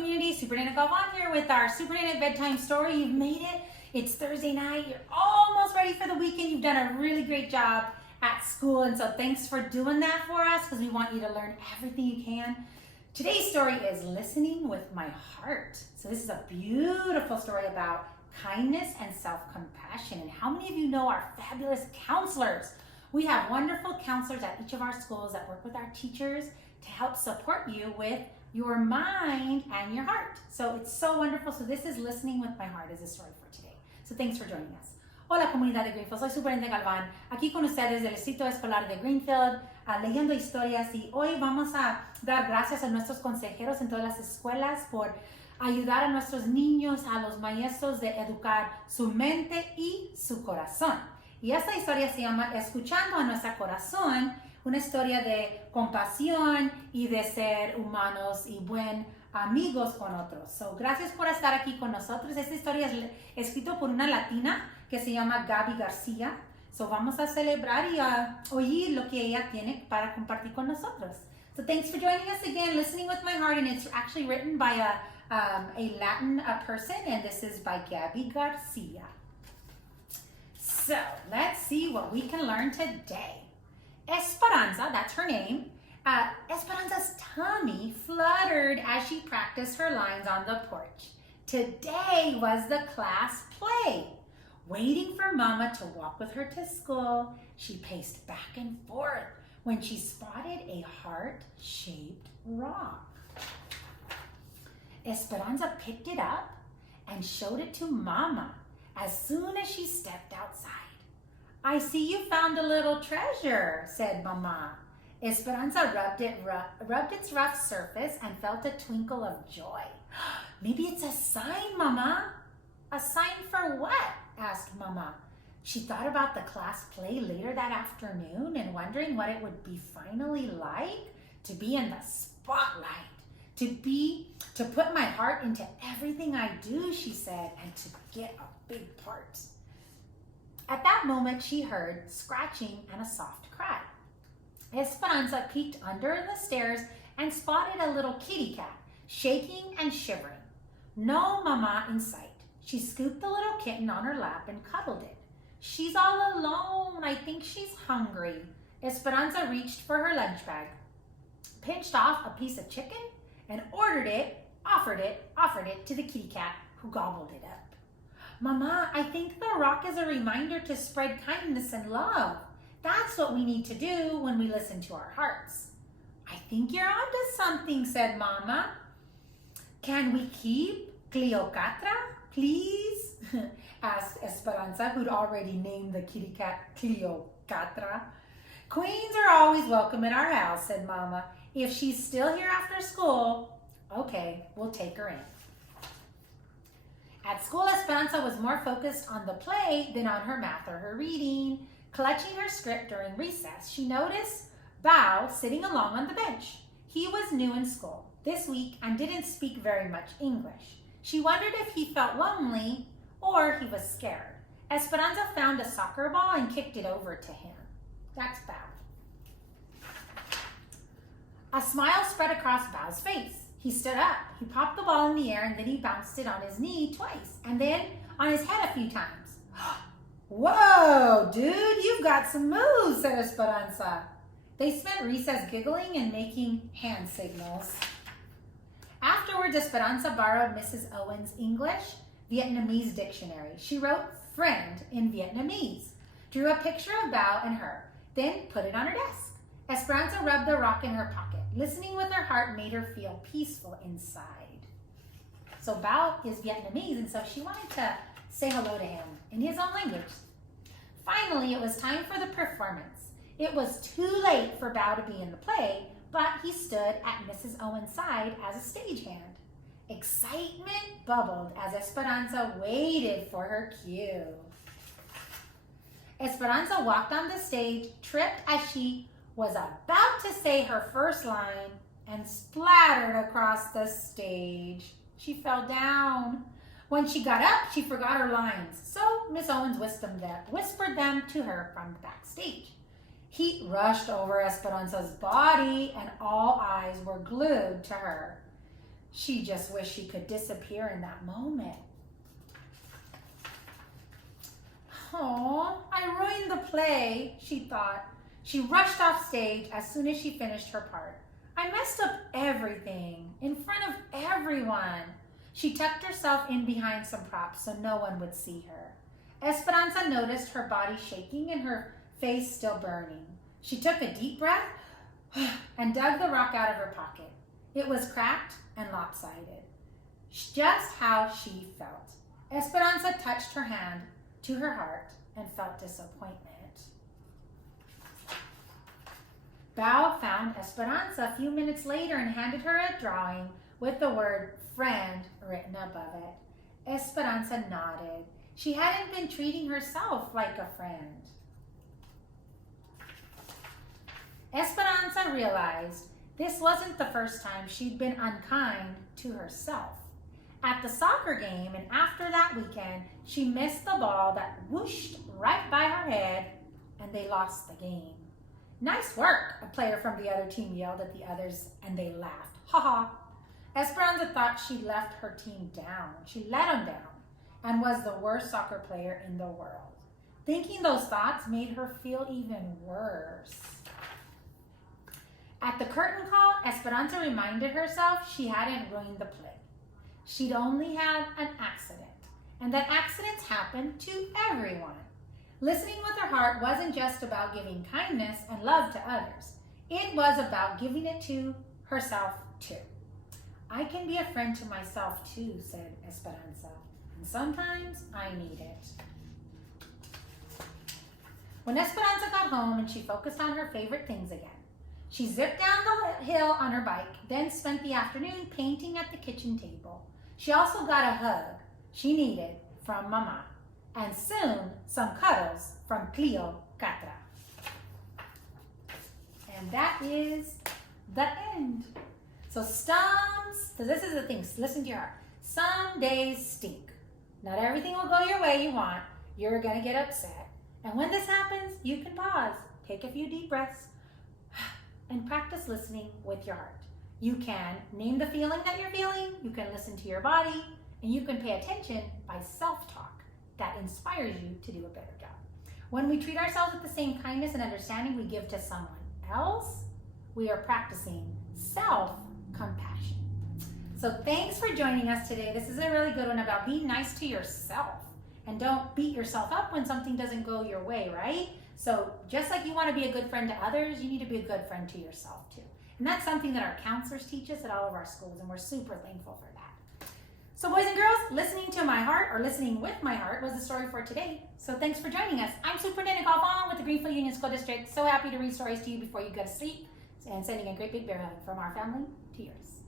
community. Superintendent Galvan here with our Superintendent Bedtime Story. You've made it. It's Thursday night. You're almost ready for the weekend. You've done a really great job at school, and so thanks for doing that for us because we want you to learn everything you can. Today's story is Listening with My Heart. So this is a beautiful story about kindness and self-compassion. And how many of you know our fabulous counselors? We have wonderful counselors at each of our schools that work with our teachers to help support you with your mind and your heart. So it's so wonderful. So this is Listening with My Heart is the story for today. So thanks for joining us. Hola comunidad de Greenfield, soy Superintendente Galvan, aquí con ustedes del Distrito Escolar de Greenfield, leyendo historias, y hoy vamos a dar gracias a nuestros consejeros en todas las escuelas por ayudar a nuestros niños, a los maestros de educar su mente y su corazón. Y esta historia se llama Escuchando a nuestro corazón, una historia de compasión y de ser humanos y buen amigos con otros. So, gracias por estar aquí con nosotros. Esta historia es escrita por una latina que se llama Gaby García. So, vamos a celebrar y a oír lo que ella tiene para compartir con nosotros. So thanks for joining us again, Listening with My Heart, and it's actually written by a Latin person, and this is by Gaby Garcia. So let's see what we can learn today. Esperanza, that's her name. Esperanza's tummy fluttered as she practiced her lines on the porch. Today was the class play. Waiting for Mama to walk with her to school, she paced back and forth when she spotted a heart-shaped rock. Esperanza picked it up and showed it to Mama as soon as she stepped outside. I see you found a little treasure, said Mama. Esperanza rubbed its rough surface and felt a twinkle of joy. Maybe it's a sign, Mama. A sign for what? Asked Mama. She thought about the class play later that afternoon and wondering what it would be finally like to be in the spotlight, to put my heart into everything I do, she said, and to get a big part. At that moment, she heard scratching and a soft cry. Esperanza peeked under the stairs and spotted a little kitty cat, shaking and shivering. No Mama in sight. She scooped the little kitten on her lap and cuddled it. She's all alone. I think she's hungry. Esperanza reached for her lunch bag, pinched off a piece of chicken, and offered it to the kitty cat, who gobbled it up. Mama, I think the rock is a reminder to spread kindness and love. That's what we need to do when we listen to our hearts. I think you're onto something, said Mama. Can we keep Cleopatra, please? Asked Esperanza, who'd already named the kitty cat Cleopatra. Queens are always welcome in our house, said Mama. If she's still here after school, okay, we'll take her in. At school, Esperanza was more focused on the play than on her math or her reading. Clutching her script during recess, she noticed Bao sitting along on the bench. He was new in school this week and didn't speak very much English. She wondered if he felt lonely or he was scared. Esperanza found a soccer ball and kicked it over to him. That's Bao. A smile spread across Bao's face. He stood up. He popped the ball in the air and then he bounced it on his knee twice and then on his head a few times. Whoa, dude, you've got some moves, said Esperanza. They spent recess giggling and making hand signals. Afterwards, Esperanza borrowed Mrs. Owen's English Vietnamese dictionary. She wrote friend in Vietnamese, drew a picture of Bao and her, then put it on her desk. Esperanza rubbed the rock in her pocket. Listening with her heart made her feel peaceful inside. So Bao is Vietnamese, and so she wanted to say hello to him in his own language. Finally, it was time for the performance. It was too late for Bao to be in the play, but he stood at Mrs. Owen's side as a stagehand. Excitement bubbled as Esperanza waited for her cue. Esperanza walked on the stage, tripped as she was about to say her first line, and splattered across the stage. She fell down. When she got up, she forgot her lines, so Miss Owens whispered them to her from backstage. Heat rushed over Esperanza's body, and all eyes were glued to her. She just wished she could disappear in that moment. Oh, I ruined the play, she thought. She rushed off stage as soon as she finished her part. I messed up everything in front of everyone. She tucked herself in behind some props so no one would see her. Esperanza noticed her body shaking and her face still burning. She took a deep breath and dug the rock out of her pocket. It was cracked and lopsided, just how she felt. Esperanza touched her hand to her heart and felt disappointment. Bao found Esperanza a few minutes later and handed her a drawing with the word friend written above it. Esperanza nodded. She hadn't been treating herself like a friend. Esperanza realized this wasn't the first time she'd been unkind to herself. At the soccer game and after that weekend, she missed the ball that whooshed right by her head and they lost the game. Nice work, a player from the other team yelled at the others and they laughed. Ha ha. Esperanza thought she left her team down. She let them down and was the worst soccer player in the world. Thinking those thoughts made her feel even worse. At the curtain call, Esperanza reminded herself she hadn't ruined the play. She'd only had an accident, and that accidents happen to everyone. Listening with her heart wasn't just about giving kindness and love to others. It was about giving it to herself too. I can be a friend to myself too, said Esperanza, and sometimes I need it. When Esperanza got home and she focused on her favorite things again, she zipped down the hill on her bike, then spent the afternoon painting at the kitchen table. She also got a hug she needed from Mama, and soon some cuddles from Cleopatra. And that is the end. So this is the thing, listen to your heart. Some days stink. Not everything will go your way you want. You're gonna get upset. And when this happens, you can pause, take a few deep breaths, and practice listening with your heart. You can name the feeling that you're feeling, you can listen to your body, and you can pay attention by self-talk that inspires you to do a better job. When we treat ourselves with the same kindness and understanding we give to someone else, we are practicing self-compassion. So thanks for joining us today. This is a really good one about being nice to yourself. And don't beat yourself up when something doesn't go your way, right? So just like you want to be a good friend to others, you need to be a good friend to yourself too. And that's something that our counselors teach us at all of our schools, and we're super thankful for that. So boys and girls, listening to my heart, or listening with my heart, was the story for today. So thanks for joining us. I'm Superintendent Galvan with the Greenfield Union School District. So happy to read stories to you before you go to sleep, and sending a great big bear hug from our family to yours.